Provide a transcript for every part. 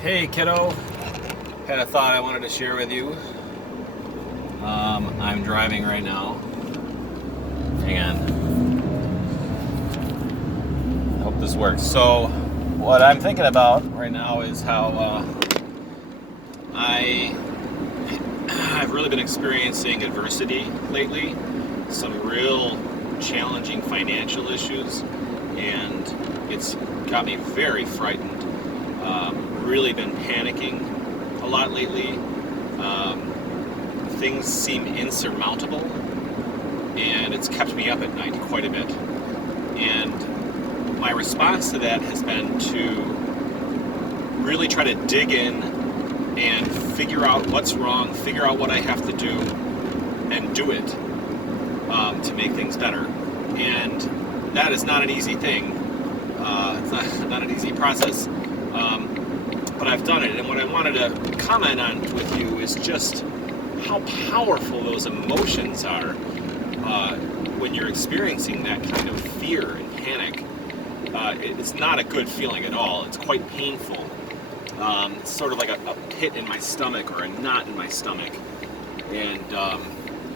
Hey kiddo, had a thought I wanted to share with you. I'm driving right now. Hang on. Hope this works. So, what I'm thinking about right now is how I've really been experiencing adversity lately. Some real challenging financial issues, and it's got me very frightened. Really been panicking a lot lately. Things seem insurmountable, and it's kept me up at night quite a bit. And my response to that has been to really try to dig in and figure out what's wrong, figure out what I have to do, and do it to make things better. And that is not an easy thing. It's not an easy process. But I've done it, and what I wanted to comment on with you is just how powerful those emotions are when you're experiencing that kind of fear and panic. It's not a good feeling at all. It's quite painful. It's sort of like a pit in my stomach or a knot in my stomach, and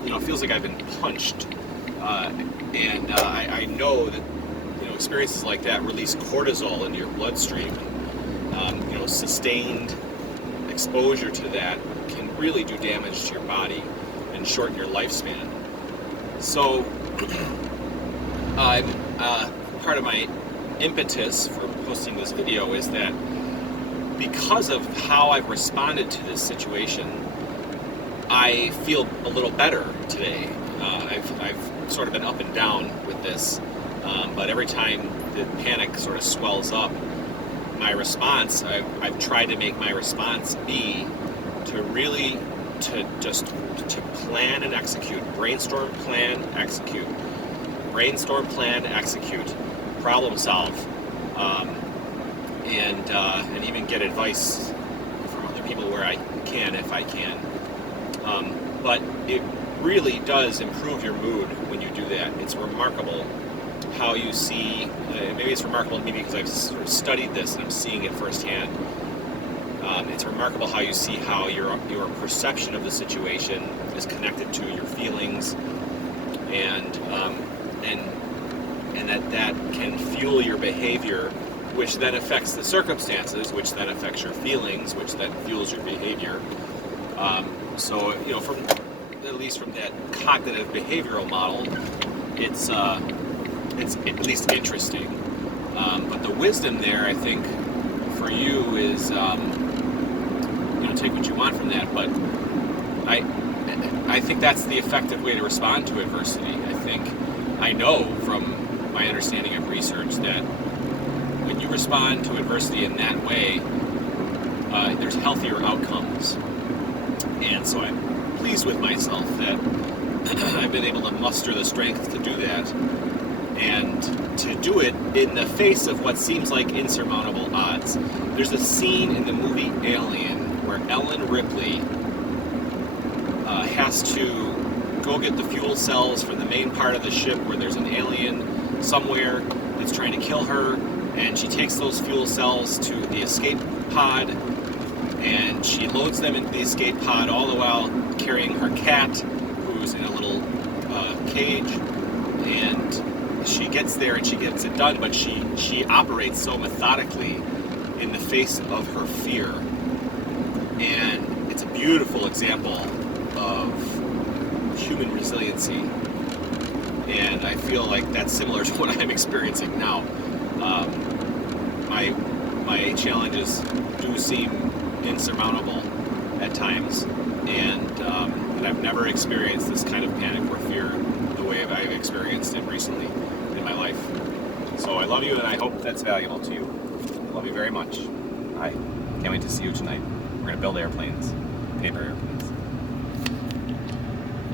it feels like I've been punched. And I know that experiences like that release cortisol into your bloodstream. Sustained exposure to that can really do damage to your body and shorten your lifespan. So, part of my impetus for posting this video is that because of how I've responded to this situation, I feel a little better today. I've sort of been up and down with this, but every time the panic sort of swells up, my response, I've tried to make my response be to really to plan and execute, brainstorm, plan, execute, problem solve, and even get advice from other people where I can, if I can. But it really does improve your mood when you do that. It's remarkable how you see, maybe it's remarkable to me because I've sort of studied this and I'm seeing it firsthand. It's remarkable how you see how your perception of the situation is connected to your feelings, and that can fuel your behavior, which then affects the circumstances, which then affects your feelings, which then fuels your behavior. So from at least from that cognitive behavioral model, it's at least interesting. But the wisdom there, I think, for you is, take what you want from that. But I think that's the effective way to respond to adversity. I know from my understanding of research that when you respond to adversity in that way, there's healthier outcomes. And so I'm pleased with myself that I've been able to muster the strength to do that, and to do it in the face of what seems like insurmountable odds. There's a scene in the movie Alien where Ellen Ripley has to go get the fuel cells for the main part of the ship where there's an alien somewhere that's trying to kill her, and she takes those fuel cells to the escape pod, and she loads them into the escape pod, all the while carrying her cat, who's in a little cage, and she gets there and she gets it done, but she operates so methodically in the face of her fear. And it's a beautiful example of human resiliency. And I feel like that's similar to what I'm experiencing now. My challenges do seem insurmountable at times, and I've never experienced this kind of panic or fear the way I've experienced it recently in my life. So I love you, and I hope that's valuable to you. I love you very much. Hi. Can't wait to see you tonight. We're going to build airplanes. Paper airplanes.